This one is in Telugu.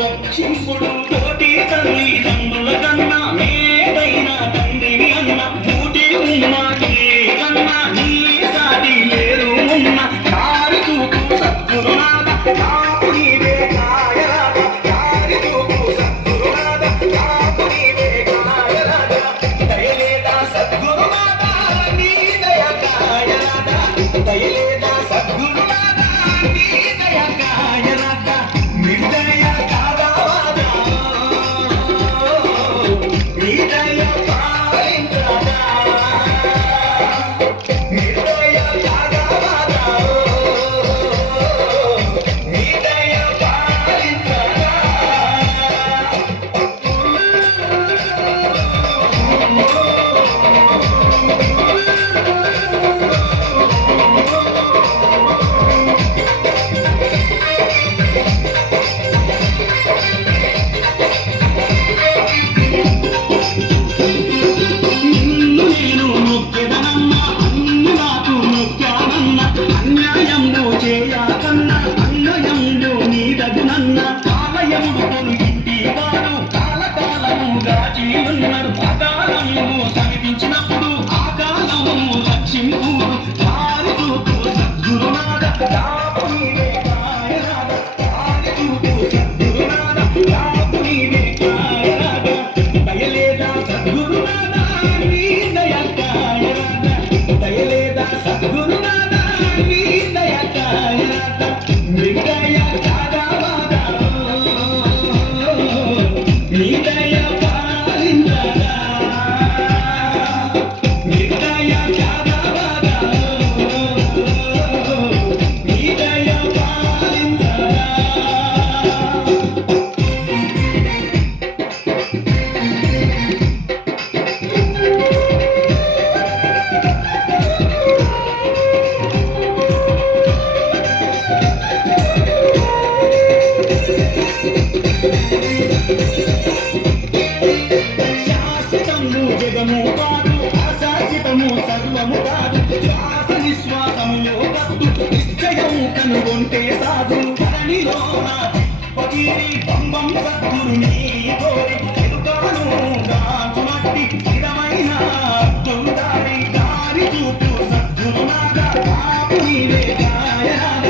రక్షింపుడు కోటి తల్లిదండ్రుల కన్నా మేదైన తండ్రిని అన్న పూటి ఉమ్మాటి కన్నా నీ సాటి లేరు ఉన్న దారి చూపు సద్గురునాథ కాపు నీవే కాయరాద దారి చూపు సద్గురునాథ కాపు నీవే కాయరాద దయలేదా సద్గురునాథ నీ దయ కాయరాద దయలేదా సద్గురునాథ నీ దయ కాయరాద నిర్దయ సమీపించినప్పుడు ఆ కాలము రక్షింపు దారి చూపు సద్గురునాథ కాపు నీవే కాయరాద దారి చూపు సద్గురునాథ కాపు నీవే కాయరాద దయలేదా సద్గురునాథ నీ దయ కాయరాద దయలేదా సద్గురునాథ నీ దయ కాయరాద నిర్దయ కాదావాద నీ దయ శాశ్వతము జగము కాదు అశాశ్వతము సర్వము కాదు శ్వాస నిశ్వాసములో కత్తు నిశ్చయము కనుగొంటే సాధు ధరణిలోన పగిరి బంబం సద్గురుని కోరి ఎదుకాను దాచుమట్టి స్థిరమైన దారి చూపు సద్గురునాథ కాపు నీవే కాయరాద